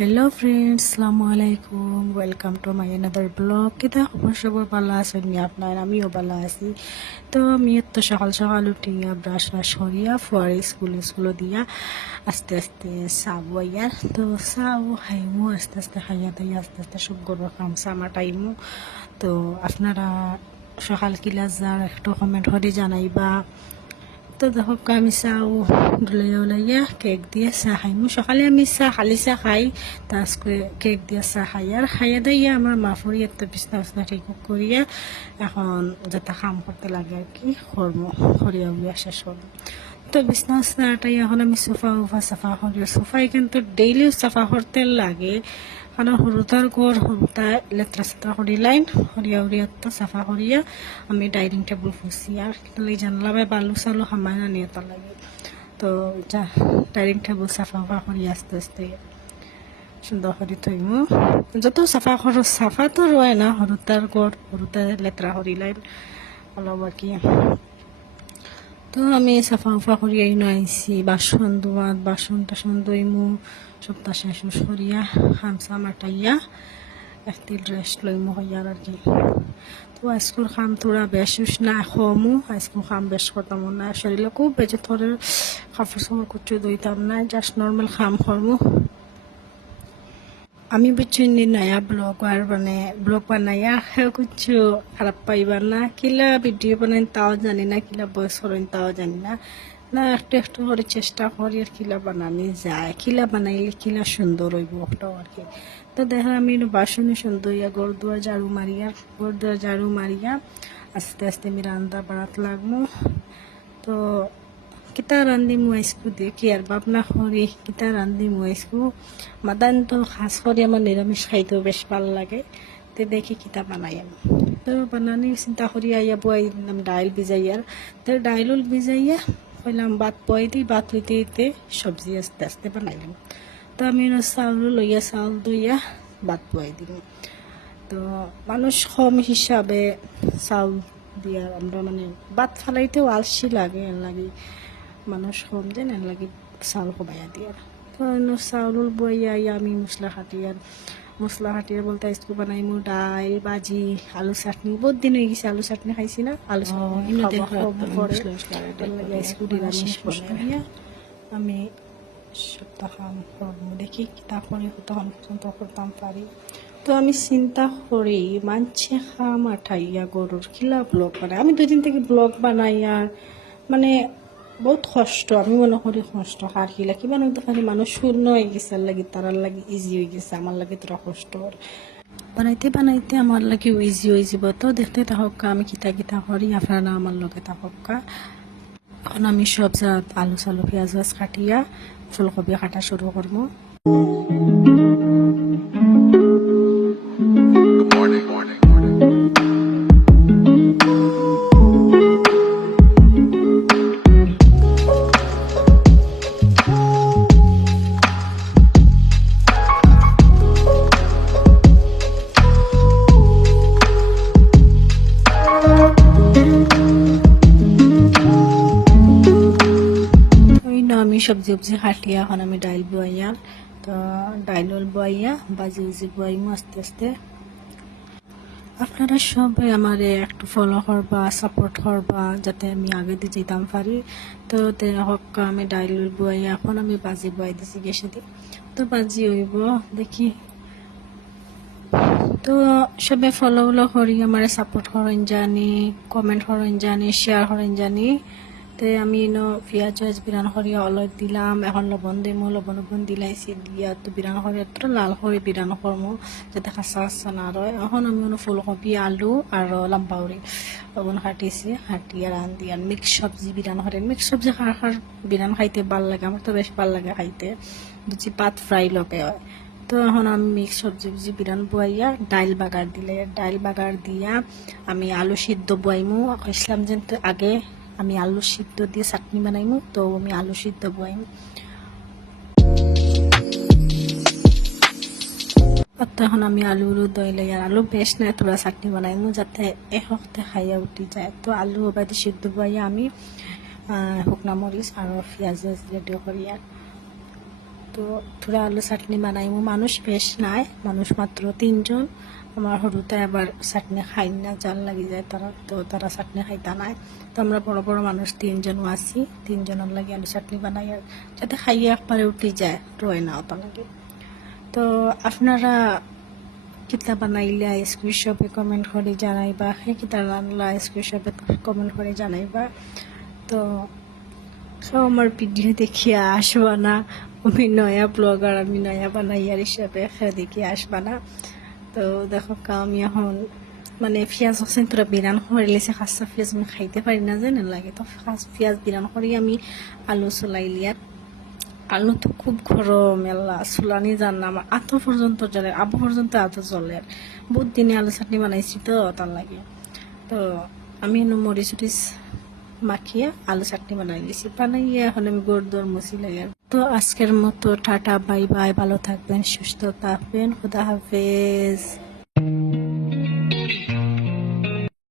Hello friends, Assalamualaikum. Welcome to my another vlog. Kita খবর সবর ভালো আছেন নি আপনার? আমিও ভালো আছি। তো আমি তো সকাল সকাল উঠিয়া ব্রাশ করিয়া ফুয়ারে স্কুল দিয়া আস্তে আস্তে চাবো ইয়ার তো চাও খাইমু আস্তে আস্তে খাইয়া দাইয়া আস্তে আস্তে সব গরু খামসা আমার টাইমু। তো আপনারা সকাল কিলা যার একটু কমেন্ট করে জানাইবা। তো দেখো আমি চাও উলাইয়া কেক দিয়ে চাহ খাইমু। সকালে আমি খালি চাহ খাই, তার কেক দিয়ে চাহ খাই আর খাইয়া দাইয়া আমার মাফুরি একটা বিছনা ঠিক করিয়া এখন যেটা কাম করতে লাগে আর কি করবো করিয়া উইয়া শেষ করবো। তো বিছনাটাই এখন আমি সোফা সাফা করি। সোফাই কিন্তু ডেইলি সাফা করতে লাগে, কারণ সৰুতাৰ ঘৰ সৰুতা লেতেৰা চেতেৰা কৰি লাইন সৰিয়া উৰিয়াতো চাফা করিয়া আমি ডাইনিং টেবুল ফুসি আর জানলা বা বালু চালু সামাই আনি এটা লাগে। তো ডাইনিং টেবুল চাফা করি আস্তে আস্তে সুন্দর করে থইমু। যত চাফা করো চাফা তো রয় না, সৰুতাৰ ঘর সৰুতা লেতেৰা কৰি লাইন অলপ আর কি। তো আমি সাফা করি আইছি বাসন ধোয়াত বাসন টাসন ধুইমু সপ্তাহ শেষ করিয়া খামসা মাটাইয়া একটি রেস্ট লইমু হইয়ার আর কি। তো আজকের খাম তোরা বেশ না খমু, আজকের খাম বেশ করতাম না, শরীরে খুব বেজে ধরে কাপড় সাপড় কুচু দইতাম না, জাস্ট নর্মাল খাম করমু। আমি বুঝছি নয়া ব্লগ আর মানে ব্লগ বানাইয়া কিছু খারাপ পাইবার না, কিলা ভিডিও বানাই তাও জানি না, কিলা বয়স করেন তাও জানি না, না একটু একটু করে চেষ্টা করি আর কিলা বানানি যায়, কিলা বানাইলে কিলা সুন্দর হইব ওটাও আর কি। তো দেখা আমি বাসনে সুন্দর হইয়া ঘর দুয়ার ঝাড়ু মারিয়া আস্তে আস্তে আমি রান্না বাড়াত লাগবো। তো কিতা রান্ধি মুয়াইসকু দেখি আর ভাবনা করি কিতা রান্ধি মুয়াইসকু মাদান তো খাস করে আমার নিরামিষ খাইতেও বেশ ভালো লাগে। তো দেখি কিতা বানাই আমি। তো বানানি চিন্তা করি আইয়া বই দিলাম ডাইল ভিজাইয়ার। তো ডাইল ভিজাইয়া কইলাম ভাত বই দিই, ভাত হইতে হইতে সবজি আস্তে আস্তে বানাইলাম। তো আমি চাউল লইয়া চাউল দইয়া ভাত বই দিলাম। তো মানুষ কম হিসাবে চাউল দিয়া আমরা মানে ভাত ফালাইতেও আলসি লাগে, এর লাগে মানুষ কম দেন এর লাগে চাউল কমাইয়া দিয়ার। তো চাউল বইয়া আমি মশলা হাটিয়ার বলতে আজকে বানাইমু ডাইল ভাজি আলু চাটনি। বহুত দিন হয়ে গেছে আলু চাটনি খাইছি না, আলু চাটনি আমি সপ্তাহ খাম করবো দেখি কিতা করি তখন পর্যন্ত করতাম পারি। তো আমি চিন্তা করি মানছে খাম আঠাইয়া গরুর খিলা ব্লগ বানাই। আমি দুদিন থেকে ব্লগ বানাই আর মানে বহুত কষ্ট, আমি মনে করি কষ্ট হার খিলা কিবা নইতে খালি মানুষ শূন্য হয়ে গেছে, আর লাগি তারার লাগি ইজি হয়ে গেছে, আমার লাগে তোরা কষ্ট বানাইতে আমার লাগে ইজি হয়ে যাব। তো দেখতে থাকা আমি কিতা করি, আপনারা আমার লগে থাকা। এখন আমি সব আলু চালু পেঁয়াজ কাটিয়া ফুলকপি কাটা শুরু করবো। আমি সবজি কাটিয়া এখন আমি ডাইল বইয়া, তো ডাইল বইয়া বাজি উজি বইমু আস্তে আস্তে। আপনারা সবাই আমার একটু ফলো করবা সাপোর্ট করবা যাতে আমি আগে দিয়ে যেতাম পারি। তো হোক আমি ডাইল বইয়া এখন আমি বাজি বই দিছি গ্যাসে দিয়ে। তো বাজি হইব দেখি। তো সবাই ফলো করি আমার সাপোর্ট করেন জানি, কমেন্ট করেন জানি, শেয়ার করেন জানি। তো আমি পেঁয়াজ বিরান করিয়া অলপ দিলাম, এখন লবণ দিমু, লবণ দিলাইছি দিয়া তো বিরান করিয়া তো লাল করে বিরান করমু যাতে খাসা না রয়। এখন আমি ফুলকপি আলু আর লাম্বাউরি লবণ হাটিয়া রান্ধি আর মিক্স সবজি বিরান করেন। মিক্স সবজি খার বিরান খাইতে ভাল লাগে, আমার তো বেশ ভাল লাগে খাইতে, বুঝছি পাত ফ্রাই লগে হয়। তো এখন আমি মিক্স সবজি বিরান বইয়া ডাইল বাগার দিয়া আমি আলু সিদ্ধ বইমু। ইসলাম যেন আগে আমি আলু সিদ্ধ দিয়ে চাটনি বানাইমু, তো আমি আলু সিদ্ধ বইমু। এখন আমি আলু দইলে আর আলু বেশ নাই তোরা চাটনি বানাইমু যাতে এসপ্তাহ খাইয়া উঠি যায়। তো আলু বাদি সিদ্ধ বইয়া আমি শুকনা মরিচ আর পেঁয়াজ রেডি করি আর তো থোড়া আলু চাটনি বানাইমু, মানুষ বেশ নাই, মানুষ মাত্র 3জন। আমার হরুতে আবার চাটনি খাই না, জাল লাগি যায় তারা, তো তারা চাটনি খাইতা নাই। তো আমরা বড় বড় মানুষ 3জনও আছি, 3জনের লাগে আলু চাটনি বানাই, আর যাতে খাইয়ে একবারে উঠে যায়, রয় না ওটা লাগে। তো আপনারা কিতা বানাইলে আইসক্রিম শপে কমেন্ট করে জানাইবা, হ্যাঁ কিতা রান্না আইসক্রিম শপে কমেন্ট করে জানাইবা। তো সব আমার ভিডিও দেখিয়ে আসবা না, আমি নয়া ব্লগার, আমি নয়া বানাইয়ার হিসাবে দেখিয়ে আসবা না। তো দেখো আমি এখন মানে পেঁয়াজ হচ্ছেন তোরা বিরান করে লেছে, খাসা পেঁয়াজ আমি খাইতে পারি না, জানেন লাগে। তো পেঁয়াজ বিরান করে আমি আলু চলাই লিয়ার, আলু তো খুব গরম, এল্লা চুলানি জান না, আমার আতো পর্যন্ত জ্বলে, আবু পর্যন্ত আতো জ্বলে। আর বহুত দিনে আলু চাটনি বানাইছি তো তার লাগে। তো আমি মরিচ টরিচ মাখিয়ে আলু চাটনি বানাই দিয়েছি, বানাইয়ে এখন আমি গোড় দৌড় মুছি লাগে। তো আজকের মতো টাটা বাই বাই, ভালো থাকবেন, সুস্থ থাকবেন, খুদা হাফেজ।